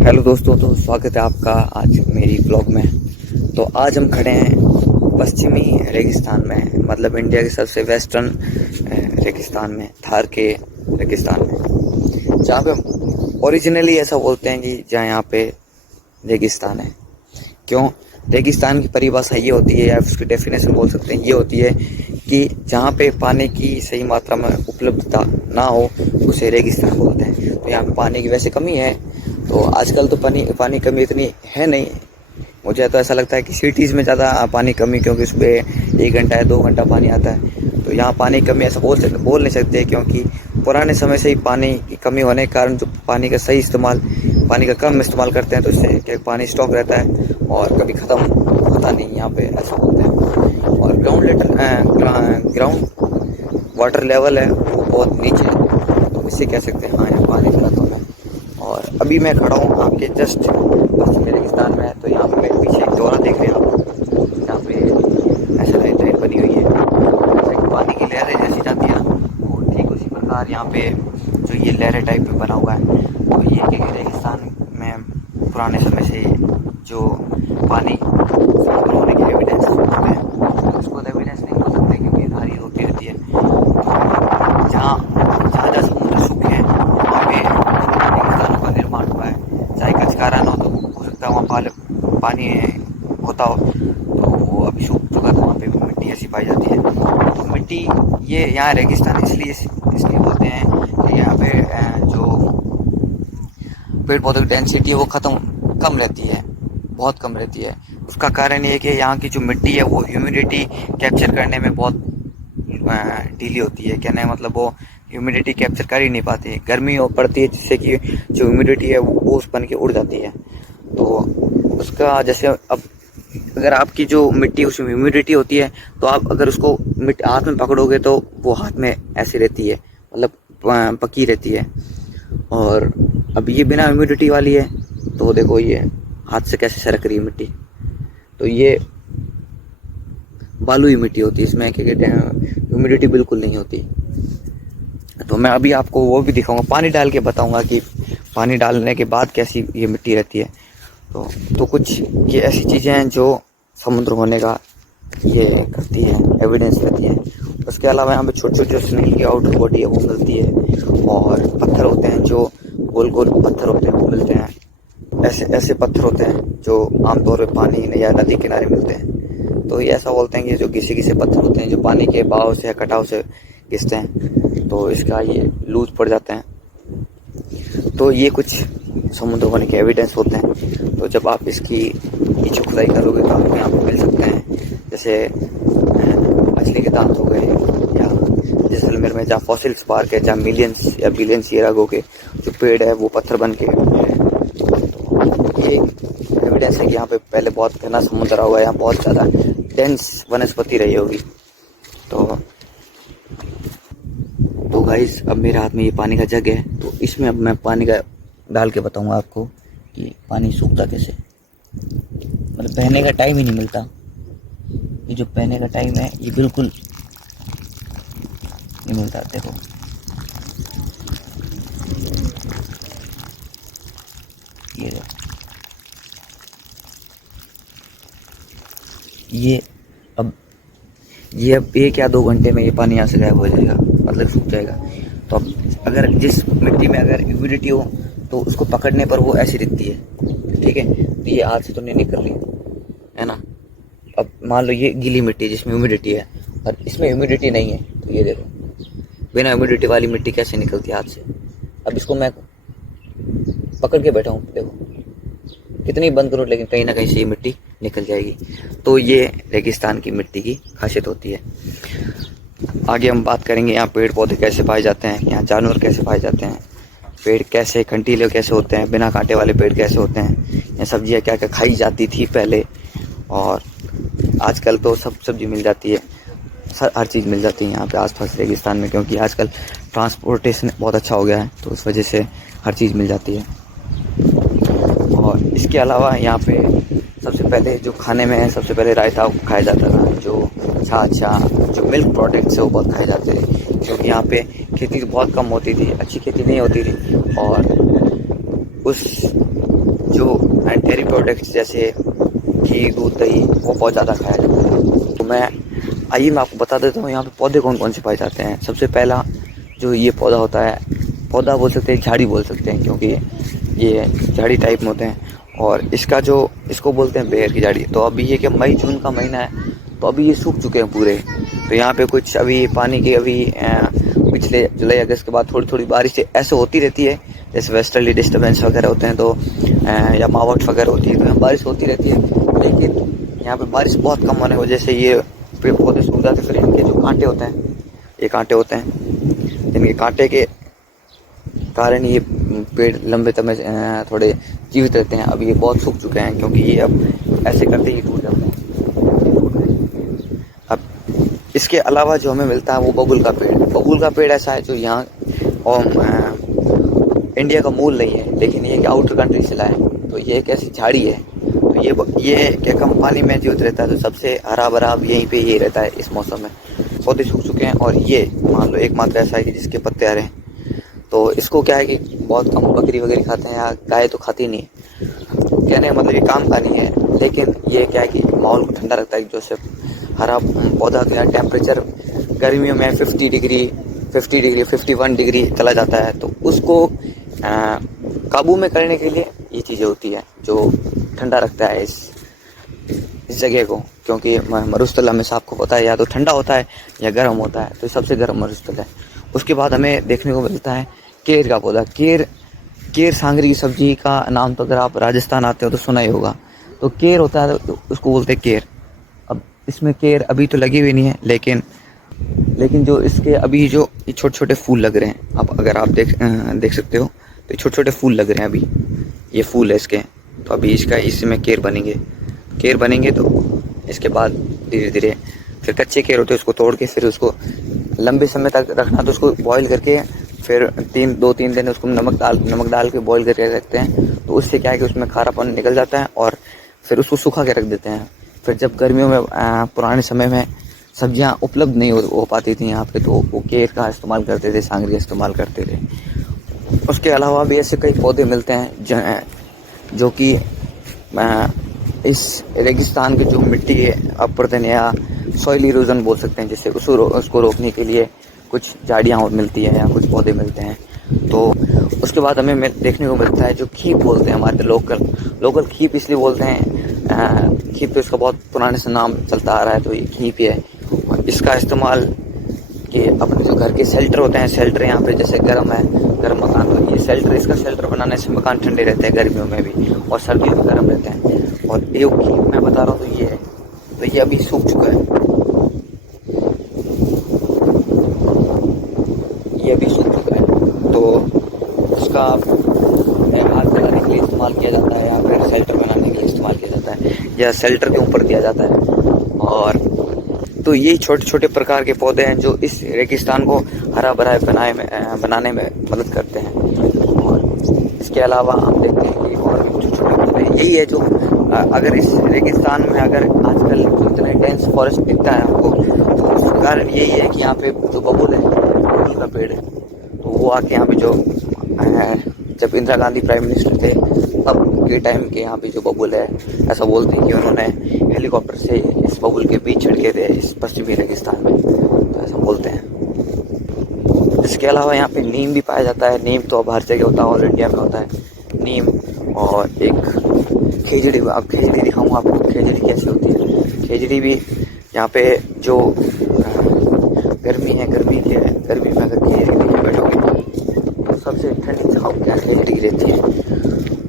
Hello दोस्तों, तो स्वागत है आपका आज मेरी ब्लॉग में। तो आज हम खड़े हैं पश्चिमी रेगिस्तान में, मतलब इंडिया के सबसे वेस्टर्न रेगिस्तान में, थार के रेगिस्तान में, जहाँ पे ओरिजिनली ऐसा बोलते हैं कि जहाँ यहाँ पे रेगिस्तान है। क्यों? रेगिस्तान की परिभाषा ये होती है, या उसकी डेफिनेशन बोल सकते हैं, ये होती है कि जहाँ पे पानी की सही मात्रा में उपलब्धता ना हो उसे रेगिस्तान बोलते हैं। तो यहाँ पे पानी की वैसे कमी है, तो आजकल तो पानी कमी इतनी है नहीं। मुझे तो ऐसा लगता है कि सिटीज़ में ज़्यादा पानी कमी, क्योंकि सुबह 1 घंटा या 2 घंटा पानी आता है। तो यहाँ पानी कमी ऐसा बोल नहीं सकते, क्योंकि पुराने समय से ही पानी की कमी होने के कारण जो पानी का सही इस्तेमाल, पानी का कम इस्तेमाल करते हैं, तो इससे क्या पानी स्टॉक रहता है और कभी ख़त्म होता नहीं, यहाँ पे ऐसा बोलते हैं। और ग्राउंड वाटर लेवल है वो बहुत नीचे है, तो इससे कह सकते हैं हाँ यहाँ पानी ज़्यादा कम है। और अभी मैं खड़ा हूँ आपके जस्ट पश्चिमी रेगिस्तान में। तो यहाँ पे मेरे पीछे एक डोरा देख रहे हैं आप, यहाँ पे ऐसा लाइन बनी हुई है, जैसे पानी की लहरें जैसी जाती है ना, वो ठीक उसी प्रकार यहाँ पे जो ये लहरें टाइप में बना हुआ है। तो ये कि रेगिस्तान में पुराने समय से जो पानी समुद्र होने के एविडेंस होते हैं, उसको एविडेंस नहीं हो सकते क्योंकि धारी होती रहती है। तो जहाँ जहाँ जहाँ समुद्र सूखे हैं वहाँ पे रेगिस्तानों का निर्माण हुआ है। चाहे कचकारा ना हो तो हो सकता है वहाँ पानी होता हो, तो वो अभी सूख चुका, तो वहाँ पे मिट्टी ऐसी पाई जाती है। तो मिट्टी ये यहाँ रेगिस्तान इसलिए बोलते हैं कि यहाँ पे जो पेड़ पौधों की डेंसिटी है वो कम रहती है, बहुत कम रहती है। उसका कारण ये है कि यहाँ की जो मिट्टी है वो ह्यूमिडिटी कैप्चर करने में बहुत ढीली होती है। कहने का मतलब वो ह्यूमिडिटी कैप्चर कर ही नहीं पाती, गर्मी और पड़ती है जिससे कि जो ह्यूमिडिटी है वो उस बन के उड़ जाती है। तो उसका जैसे अब अगर आपकी जो मिट्टी उसमें ह्यूमिडिटी होती है, तो आप अगर उसको हाथ में पकड़ोगे तो वो हाथ में ऐसी रहती है, मतलब पकी रहती है। और अब ये बिना ह्यूमिडिटी वाली है, तो देखो ये हाथ से कैसे सरक रही है मिट्टी। तो ये बालुई मिट्टी होती है, इसमें क्या कहते हैं ह्यूमिडिटी बिल्कुल नहीं होती। तो मैं अभी आपको वो भी दिखाऊंगा, पानी डाल के बताऊंगा कि पानी डालने के बाद कैसी ये मिट्टी रहती है। तो कुछ ये ऐसी चीज़ें हैं जो समुद्र होने का ये करती है, एविडेंस रहती है। उसके अलावा यहाँ पे छोटे छोटे जो स्नेल की आउटर बॉडी है वो मिलती है, और पत्थर होते हैं जो गोल गोल पत्थर होते हैं वो मिलते हैं। ऐसे पत्थर होते हैं जो आमतौर पर पानी या नदी किनारे मिलते हैं। तो ये ऐसा बोलते हैं कि जो घिसे पत्थर होते हैं जो पानी के बहाव से या कटाव से घिसते हैं, तो इसका ये लूज पड़ जाते हैं। तो ये कुछ समुद्र होने के एविडेंस होते हैं। तो जब आप इसकी नीचे खुदाई करोगे तो आपको यहाँ पे मिल सकते हैं, जैसे मछली के दांत हो गए, या जैसलमेर में जहाँ फॉसिल्स पार्क है, जहाँ मिलियंस या बिलियंस ईयर अगो के जो पेड़ है वो पत्थर बन के है। तो ये एविडेंस है कि यहाँ पे पहले बहुत घना समुद्र हुआ है, यहाँ बहुत ज़्यादा डेंस वनस्पति रही होगी। तो गाइस, अब मेरे हाथ में ये पानी का जग है, तो इसमें अब मैं पानी का डाल के बताऊंगा आपको कि पानी सूखता कैसे। मतलब बहने का टाइम ही नहीं मिलता। ये जो बहने का टाइम है ये बिल्कुल नहीं मिलता। देखो ये देखो, ये अब 1 या 2 घंटे में ये पानी यहाँ से गायब हो जाएगा, मतलब सूख जाएगा। तो अब अगर जिस मिट्टी में अगर ह्यूमिडिटी हो तो उसको पकड़ने पर वो ऐसी दिखती है, ठीक है। तो ये हाथ से तो नहीं निकल रही है ना। अब मान लो ये गीली मिट्टी जिसमें ह्यूमिडिटी है और इसमें ह्यूमिडिटी नहीं है, तो ये देखो बिना ह्यूमिडिटी वाली मिट्टी कैसे निकलती है हाथ से। अब इसको मैं पकड़ के बैठा हूँ, देखो कितनी बंद करो लेकिन कहीं ना कहीं से ये मिट्टी निकल जाएगी। तो ये रेगिस्तान की मिट्टी की खासियत होती है। आगे हम बात करेंगे यहाँ पेड़ पौधे कैसे पाए जाते हैं, यहाँ जानवर कैसे पाए जाते हैं, पेड़ कैसे कंटीले कैसे होते हैं, बिना कांटे वाले पेड़ कैसे होते हैं, यहाँ सब्जियाँ क्या क्या खाई जाती थी पहले, और आजकल तो सब सब्जी मिल जाती है, हर चीज़ मिल जाती है यहाँ पे आसपास रेगिस्तान में, क्योंकि आजकल ट्रांसपोर्टेशन बहुत अच्छा हो गया है, तो उस वजह से हर चीज़ मिल जाती है। और इसके अलावा यहाँ पे सबसे पहले जो खाने में सबसे पहले रायता खाया जाता था, जो छाछ जो मिल्क प्रोडक्ट्स है वो बहुत खाए जाते थे, क्योंकि यहाँ पे खेती बहुत कम होती थी, अच्छी खेती नहीं होती थी, और जो डेयरी प्रोडक्ट्स जैसे घी, दूध, दही वो बहुत ज़्यादा खाया जाता है। तो आइए मैं आपको बता देता हूँ यहाँ पे पौधे कौन कौन से पाए जाते हैं। सबसे पहला जो ये पौधा होता है, पौधा बोल सकते हैं, झाड़ी बोल सकते हैं, क्योंकि ये झाड़ी टाइप में होते हैं। और इसको बोलते हैं बेर की झाड़ी। तो अभी ये क्या मई जून का महीना है, तो अभी ये सूख चुके हैं पूरे। तो यहाँ पे कुछ अभी पानी की पिछले जुलाई अगस्त के बाद थोड़ी थोड़ी बारिश ऐसे होती रहती है, जैसे वेस्टर्ली डिस्टर्बेंस वगैरह होते हैं तो या मावट वगैरह होती है, तो यहाँ बारिश होती रहती है। लेकिन यहाँ पे बारिश बहुत कम होने की वजह से ये पेड़ पौधे सूख जाते हैं। फिर इनके जो कांटे होते हैं, ये कांटे होते हैं, इनके कांटे के कारण ये पेड़ लंबे समय थोड़े जीवित रहते हैं। अब ये बहुत सूख चुके हैं, क्योंकि ये अब ऐसे करते ही टूट जाते हैं। अब इसके अलावा जो हमें मिलता है वो बबूल का पेड़। बबूल का पेड़ ऐसा है जो यहाँ और इंडिया का मूल नहीं है, लेकिन ये आउटर कंट्री से लाए। तो ये एक ऐसी झाड़ी है, तो ये क्या कम पानी में जीवित रहता है, तो सबसे हरा भरा यहीं पे ये रहता है इस मौसम में। पौधे सूख चुके हैं और ये मान लो एकमात्र ऐसा है कि जिसके पत्ते हरे हैं। तो इसको क्या है कि बहुत कम बकरी वगैरह खाते हैं, या गाय तो खाती नहीं है। कहने मतलब ये काम का नहीं है, लेकिन ये क्या है कि माहौल को ठंडा रखता है। जो सिर्फ हरा पौधा का टेम्परेचर गर्मियों में 50 डिग्री 51 डिग्री चला जाता है, तो उसको काबू में करने के लिए ये चीज़ें होती है जो ठंडा रखता है इस जगह को। क्योंकि मरुस्थल हमेशा आपको पता है या तो ठंडा होता है या गर्म होता है, तो सबसे गर्म मरुस्थल है। उसके बाद हमें देखने को मिलता है केर का पौधा। केर सांगरी की सब्जी का नाम तो अगर आप राजस्थान आते हो तो सुना ही होगा। तो केर होता है, तो उसको बोलते हैं केर। अब इसमें केर अभी तो लगी हुई नहीं है, लेकिन जो इसके अभी जो ये छोटे छोटे फूल लग रहे हैं, अब अगर आप देख सकते हो, तो छोटे छोटे फूल लग रहे हैं। अभी ये फूल है इसके, तो अभी इसमें केर बनेंगे। तो इसके बाद धीरे धीरे फिर कच्चे केर होते हैं, उसको तोड़ के फिर उसको लंबे समय तक रखना, तो उसको बॉईल करके फिर 2-3 दिन उसको नमक डाल के बॉईल करके रखते हैं। तो उससे क्या है कि उसमें खारापन निकल जाता है, और फिर उसको सुखा के रख देते हैं। फिर जब गर्मियों में पुराने समय में सब्जियां उपलब्ध नहीं हो पाती थी यहाँ पे, तो वो केर का इस्तेमाल करते थे, सांगरी इस्तेमाल करते थे। उसके अलावा भी ऐसे कई पौधे मिलते हैं जो कि इस रेगिस्तान की जो मिट्टी है अपरदन या सॉइल इरोजन बोल सकते हैं, जिससे उसको रोकने के लिए कुछ झाड़ियाँ मिलती है या कुछ पौधे मिलते हैं। तो उसके बाद हमें देखने को मिलता है जो खीप बोलते हैं, हमारे लोकल खीप इसलिए बोलते हैं। खीप तो इसका बहुत पुराने से नाम चलता आ रहा है, तो ये खीप ही है। इसका इस्तेमाल कि अपने जो घर के शेल्टर होते हैं, शेल्टर यहाँ पे जैसे गर्म मकान, तो ये इसका शेल्टर बनाने से मकान ठंडे रहते हैं गर्मियों में भी, और सर्दियों में गर्म रहते हैं। और ये खीप मैं बता रहा हूँ, तो ये है, तो ये अभी सूख चुका है, तो उसका हाथ बनाने के लिए इस्तेमाल किया जाता है, या फिर शेल्टर बनाने के लिए इस्तेमाल किया जाता है, या शेल्टर के ऊपर दिया जाता है। और तो यही छोटे छोटे प्रकार के पौधे हैं जो इस रेगिस्तान को हरा भरा बनाने में मदद करते हैं। और इसके अलावा हम देखते हैं कि और भी छोटे छोटे पौधे यही है जो अगर इस रेगिस्तान में अगर आजकल इतने डेंस फॉरेस्ट दिखता है हमको, तो उसका कारण यही है कि यहाँ पे जो बबूल का पेड़ है, तो वो आके यहाँ पे जो जब इंदिरा गांधी प्राइम मिनिस्टर थे तब के टाइम के यहाँ पे जो बबूल है, ऐसा बोलते हैं कि उन्होंने हेलीकॉप्टर से इस बबूल के बीज छिड़के थे इस पश्चिमी रेगिस्तान में, तो ऐसा बोलते हैं। इसके अलावा यहाँ पे नीम भी पाया जाता है। नीम तो अब हर जगह होता है, ऑल इंडिया में होता है नीम। और एक खेजड़ी, अब खेजड़ी दिखाऊंगा आपको खेजड़ी कैसे होती है। खेजड़ी भी यहाँ पे जो गर्मी में अगर खेजड़ी लेके बैठोगे तो सबसे ठंडी छाँव क्या खेजड़ी की रहती है।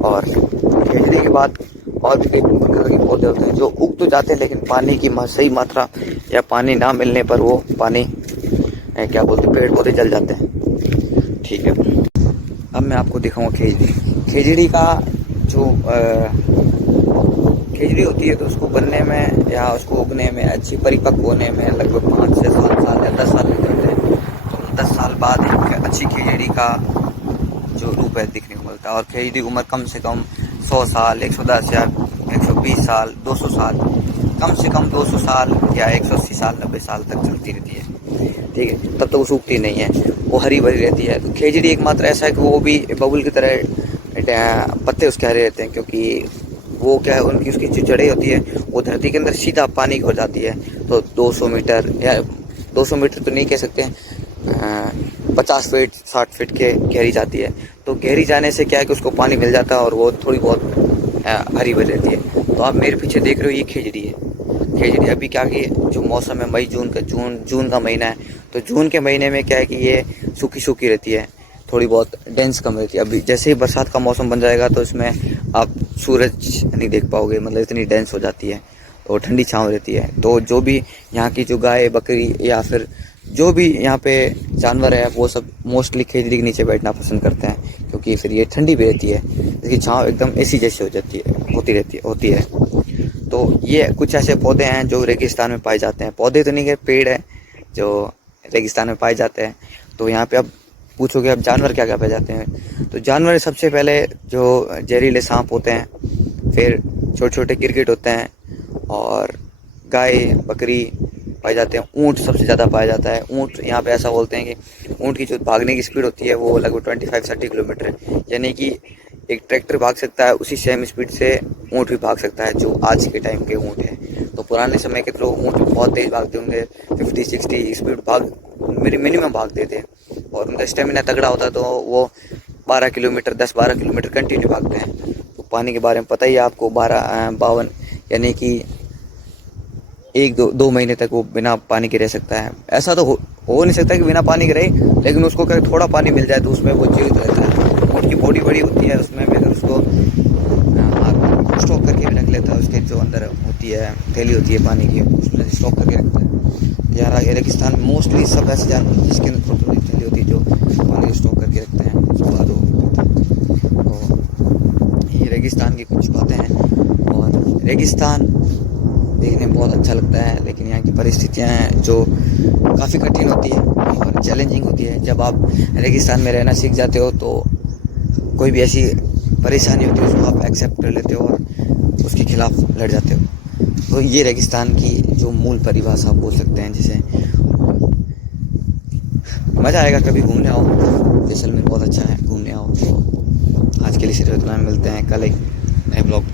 और खेजड़ी के बाद और भी कई प्रकार के पौधे होते हैं जो उग तो जाते हैं, लेकिन पानी की सही मात्रा या पानी ना मिलने पर वो पानी क्या बोलते हैं, पेड़ पौधे जल जाते हैं। ठीक है, अब मैं आपको दिखाऊंगा खेजड़ी का जो खेजड़ी होती है, तो उसको बनने में या उसको उगने में, अच्छी परिपक्व होने में लगभग 5 से 7 साल या 10 साल लगते हैं। तो 10 साल बाद एक अच्छी खेजड़ी का जो रूप है दिखने को मिलता है। और खेजड़ी की उम्र कम से कम 100 साल, 110 या 120 साल, 200 साल, कम से कम 200 साल या 180 साल, 90 साल तक चलती रहती है। ठीक है, तब तक वो सूखती नहीं है, वो हरी भरी रहती है। तो खेजड़ी एकमात्र ऐसा है कि वो भी बबुल की तरह पत्ते उसके हरे रहते हैं, क्योंकि वो क्या है, उनकी उसकी जो जड़ें होती है वो धरती के अंदर सीधा पानी की हो जाती है। तो 200 मीटर या 200 मीटर तो नहीं कह सकते, 50 फीट 60 फीट के गहरी जाती है। तो गहरी जाने से क्या है कि उसको पानी मिल जाता है और वो थोड़ी बहुत हरी भरी रहती है। तो आप मेरे पीछे देख रहे हो, ये खेजड़ी है। खेजड़ी अभी क्या कि जो मौसम है, मई जून का, जून का महीना है, तो जून के महीने में क्या है कि ये सूखी सूखी रहती है, थोड़ी बहुत डेंस कम रहती है। अभी जैसे ही बरसात का मौसम बन जाएगा तो इसमें आप सूरज नहीं देख पाओगे, मतलब इतनी डेंस हो जाती है, तो ठंडी छाँव रहती है। तो जो भी यहाँ की जो गाय बकरी या फिर जो भी यहाँ पे जानवर है, वो सब मोस्टली खेजड़ी के नीचे बैठना पसंद करते हैं, क्योंकि फिर ये ठंडी भी रहती है, इसकी छाँव एकदम एसी जैसी हो जाती है, होती है। तो ये कुछ ऐसे पौधे हैं जो रेगिस्तान में पाए जाते हैं। पौधे तो नहीं है, पेड़ है जो रेगिस्तान में पाए जाते हैं। तो यहाँ पे अब पूछोगे अब जानवर क्या क्या पाए जाते हैं, तो जानवर सबसे पहले जो जहरीले सांप होते हैं, फिर छोटे छोटे गिरगिट होते हैं, और गाय बकरी पाए जाते हैं। ऊँट सबसे ज़्यादा पाया जाता है। ऊँट यहाँ पे ऐसा बोलते हैं कि ऊँट की जो भागने की स्पीड होती है वो लगभग 25-30 किलोमीटर है, यानी कि एक ट्रैक्टर भाग सकता है उसी सेम स्पीड से ऊँट भी भाग सकता है, जो आज के टाइम के ऊँट हैं। तो पुराने समय के तो ऊँट बहुत तेज़ भागते होंगे, 50-60 स्पीड मिनिमम भागते थे, और उनका स्टेमिना तगड़ा होता है, तो वो 10-12 किलोमीटर कंटिन्यू भागते हैं। तो पानी के बारे में पता ही है आपको, 52 यानी कि 1-2 महीने तक वो बिना पानी के रह सकता है। ऐसा तो हो नहीं सकता कि बिना पानी के रहे, लेकिन उसको कहीं थोड़ा पानी मिल जाए तो उसमें वो जीवित रहता है। ऊँट की बॉडी बड़ी होती है, उसमें भी अगर उसको आप स्टॉक करके भी रख लेता है, उसके जो अंदर होती है थैली होती है पानी की, उसमें स्टॉक करके रखता है। यार रेगिस्तान में मोस्टली सब ऐसे जानवर जिसके अंदर थोड़ी थोड़ी थैली होती है जो पानी को स्टॉक करके रखते हैं, उसके बाद वो। तो ये रेगिस्तान की कुछ बातें हैं। और रेगिस्तान देखने में बहुत अच्छा लगता है, लेकिन यहाँ की परिस्थितियाँ हैं जो काफ़ी कठिन होती है और चैलेंजिंग होती है। जब आप रेगिस्तान में रहना सीख जाते हो तो कोई भी ऐसी परेशानी होती है उसको आप एक्सेप्ट कर लेते हो और उसके खिलाफ लड़ जाते हो। तो ये रेगिस्तान की जो मूल परिभाषा बोल सकते हैं जिसे। मज़ा आएगा, कभी घूमने आओ, जैसलमेर बहुत अच्छा है, घूमने आओ। तो आज के लिए सिर्फ इतना, मिलते हैं कल एक नए ब्लॉग।